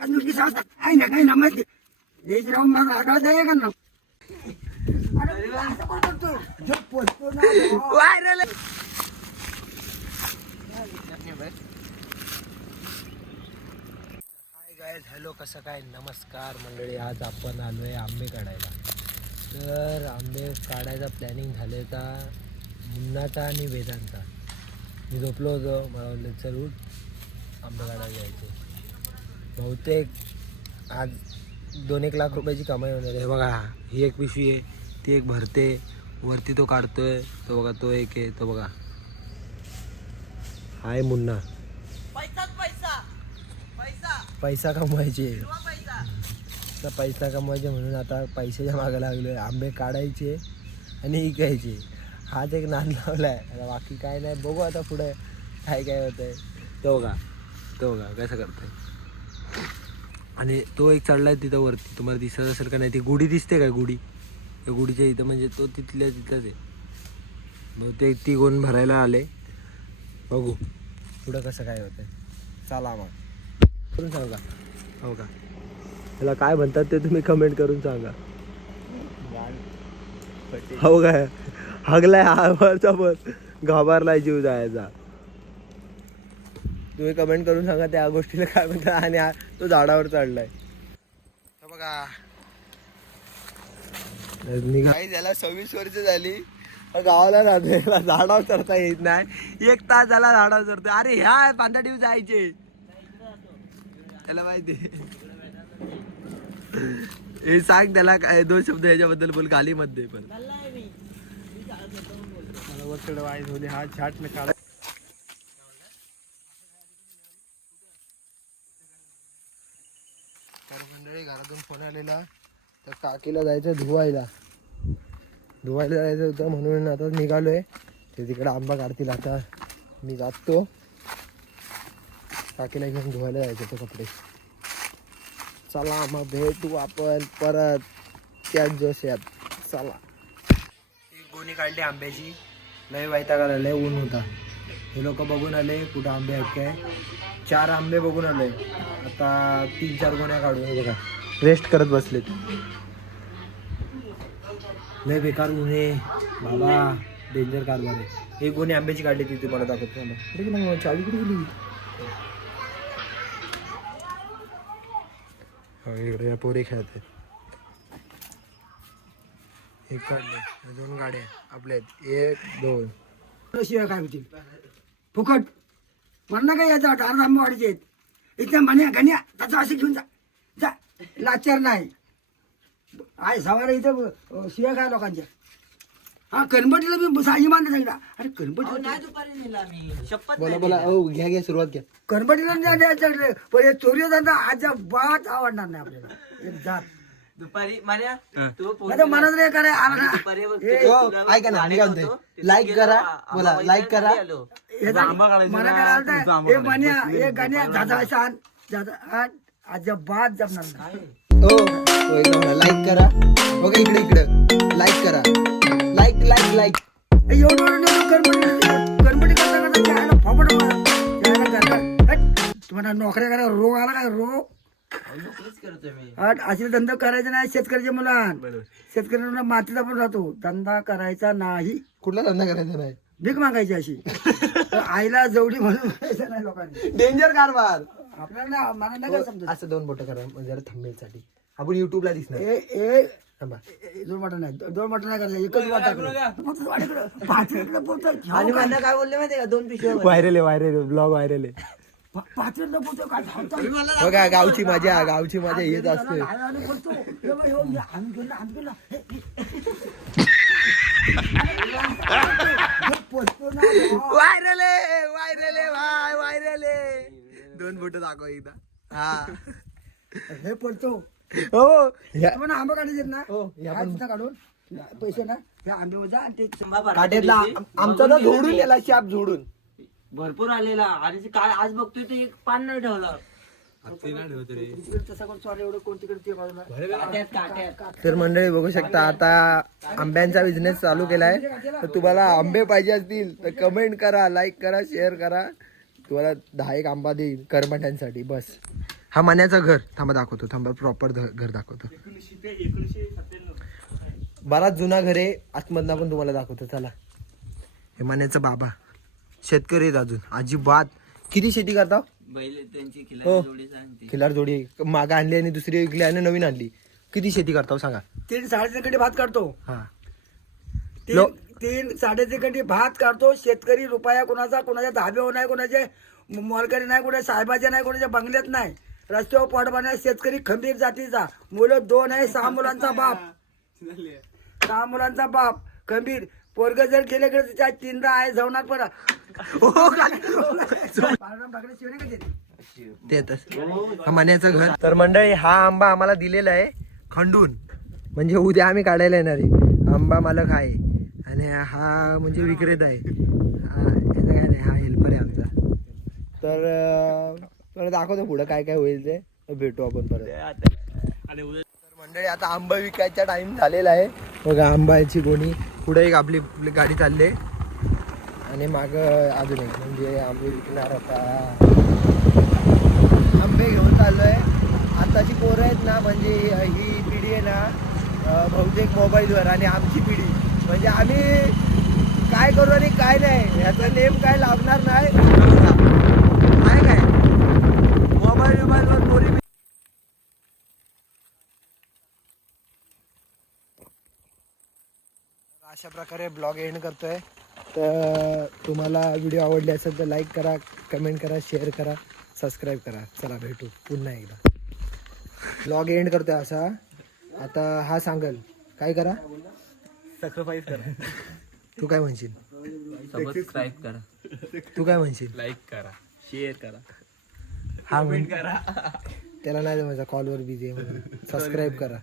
अजून सांगता आहे ना काही नमस्ते देश राहून मला आठवत आहे का ना हाय गाईज, हॅलो, कसं काय, नमस्कार मंडळी. आज आपण आलो आहे आंबे काढायला. तर आंबे काढायचा प्लॅनिंग झाले का मुन्नाचा आणि वेदांचा. मी झोपलो होतो, मला बोलले चल उठ आंबे काढायला जायचे. बहुतेक आज 2-1 लाख रुपयाची कमाई होणार आहे. बघा ही एक पिशवी आहे, ती एक भरते, वरती तो काढतोय, तो बघा तो एक आहे, तो बघा हाय मुन्ना. पैसा कमवायचे, पैसा कमवायचे म्हणून आता पैशाच्या मागे लागलोय. आंबे काढायचे आणि विकायचे, हाच एक नाद लावलाय. आता बाकी काय नाही, बघू आता पुढे काय काय होतंय. तो बघा कसं करतोय. आणि तो एक चढलाय तिथं वरती, तुम्हाला दिसत असेल का नाही, ती गुढी दिसते काय, गुढी, त्या गुढीच्या इथं, म्हणजे तो तिथलंच आहे. बहुतेक ती कोण भरायला आले. बघू पुढं कसं काय होतंय. चला मग करून सांगा. हो का, त्याला काय म्हणतात ते तुम्ही कमेंट करून सांगा. हो काय, हगलाय आवरचा पण घाबरलाय जीव जायचा. तुम्ही कमेंट करून सांगा त्या गोष्टीला काय म्हणतात. आणि तो झाडावर चढलाय बघा. त्याला 26 वर्ष झाली, गावाला राहतोय, झाडावर चढता येत नाही. 1 तास झाला झाडावर चढतोय. अरे ह्या पांढऱ्या जायचे, त्याला माहिती. हे सांग त्याला काय 2 शब्द याच्याबद्दल बोल गालीमध्ये. पण हा छाट न काढ. तर मंडळी घरातून फोन आलेला, तर काकीला जायचं धुवायला जायचं होतं, म्हणून आता निघालोय. ते तिकडे आंबा काढतील, आता मी जातो. काकीला घेऊन धुवायला जायचं होतं कपडे. चला मग भेटू आपण परत त्याच जोशात. चला. एक गोणी काढली आंब्याची, लय वैताग आला, लय ऊन होता. हे लोक बघून आले कुठं आंबे आहेत काय. 4 आंबे बघून आले, आता 3-4 गोण्या काढून बघा रेस्ट करत बसलेत. लय बेकार ऊन आहे बाबा, डेंजर कारभार आहे. एक गोणी आंब्याची काढली ती तुम्हाला दाखवतो. मला चावी कुठे गेली. इकडे या पोरी खेळतात. एक काढले, 2 गाड्या आपल्या आहेत, 1-2. शिवाय काय होतील फुकट म्हणणं काय याचा 18 आंबे वाढीचे आहेत. इथं म्हण्या गण्या त्याचं असे घेऊन जा लाचार नाही आहे सवाला. इथं शिवाय काय लोकांच्या. हा कणबटीला मी साई मानता सांगितला. अरे कणबटीला बोला हो, घ्या सुरुवात घ्या. कणबटीला द्यायचं पण हे चोरी धंदा अजिबात आवडणार नाही आपल्याला. एक जात दुपारी मार्या मनात नाही कराय आला ना. ऐका ना, मी काय म्हणते, लाईक करा, बोला लाईक करा. मला काय आलं हे म्हण्या हे गाण्या दादा अजिबात जमणार नाही. हो एकदम लाईक करा. ओके इकडे लाईक करा. लाईक एवढं गणपती करता करता फॉपट तुम्हाला नोकऱ्या करा. रोग आला काय रोग. असे धंदा करायचा नाही शेतकऱ्याच्या मुलांना. शेतकऱ्यांना मातीचा पण राहतो. धंदा करायचा नाही. कुठला धंदा करायचा नाही, भीक मागायची अशी. आईला जवडी म्हणून म्हणायचं नाही लोकांनी. डेंजर कारभार. आपल्याला मला नाही काय समजत. असं 2 बोटं करा म्हणजे थंबनेल साठी आपण युट्यूबला दिसणार. 2 बटन नाही, 2 बटन नाही करायचं, एकच बटन. आणि मला काय बोलले माहिती का, 2 पिशव्या व्हायरल ब्लॉग व्हायरल आहे. 5 पोहोचतो काय बघा गावची मजा येत असते. व्हायरल 2 बोटं दाखवा एकदा. हा हे पडतो. हो तुम्हाला आंबा काढायचे ना. काढून पैसे ना त्या आंबे जा आणि ते काट्यातला आमचा तर झोडून गेला, शाप झोडून भरपूर आलेला. आणि काय आज बघतोय ते एक पान नाही ठेवलं. तर मंडळी बघू शकता, आता आंब्यांचा बिझनेस चालू केलाय. तर तुम्हाला आंबे पाहिजे असतील तर कमेंट करा, लाईक करा, शेअर करा. तुम्हाला 10 एक आंबा देईल करमठ्यांसाठी बस. हा मण्याचं घर थांबा दाखवतो, थांबा प्रॉपर घर दाखवतो. बराच जुना घर आहे, आतमधला पण तुम्हाला दाखवतो चला. हे मण्याचा बाबा शेतकरी आहेत अजून अजिबात. किती शेती करता? बैल त्यांची हो. जोडी सांगते. खिलार जोडी मागं आणली आणि दुसरी विकली आणि नवीन आणली. किती शेती करता हो सांगा? 3-3.5 गड्डे भात काढतो. हा 3-3.5 गड्डे भात काढतो. शेतकरी रुपया कोणाचा, कोणाच्या धाब्यावर नाही, कोणाचे मोलकरी नाही, कोणाच्या साहेबाच्या नाही, कोणाच्या बंगल्यात नाही. रस्त्यावर पोट बांधणारा शेतकरी खंबीर जातीचा. मुलं 2 आहे, 6 मुलांचा बाप. 6 मुलांचा बाप खंबीर. पोरग जर गेले गेले त्याच्या 3दा आहे जवणार पण मण्याचं घर. तर मंडळी हा आंबा आम्हाला दिलेला आहे खंडून, म्हणजे उद्या आम्ही काढायला येणार आहे. आंबा मालक आहे आणि हा म्हणजे विक्रेता आहे. याचा काय नाही, हा हेल्पर आहे आमचा. तर दाखवतो पुढं काय काय होईल ते, भेटू आपण परत. तर मंडळी आता आंबा विकायचा टाइम झालेला आहे. बघा आंब्याची गोणी. पुढे एक आपली गाडी चालली आहे आणि माग अजून एक म्हणजे आंबे विकणार. आता आंबे घेऊन चाललोय. आताची पोरं आहेत ना, म्हणजे ही पिढी आहे ना बहुतेक मोबाईलवर, आणि आमची पिढी म्हणजे आम्ही काय करू आणि काय नाही याचा नेम काय लावणार नाही. काय मोबाईलवर पोरी. अशा प्रकारे ब्लॉग एंड करतोय. तर तुम्हाला व्हिडिओ आवडले असेल तर लाईक करा, कमेंट करा, शेअर करा, सबस्क्राईब करा. चला भेटू पुन्हा एकदा. ब्लॉग एंड करतोय असा. आता हा सांगल काय करा, सॅक्रिफाईस करा. तू काय म्हणशील? सबस्क्राईब करा. तू काय म्हणशील? लाईक करा, शेअर करा, हा कमेंट करा. त्याला नाही माझा कॉलवर बिझी आहे म्हणून. सबस्क्राईब करा.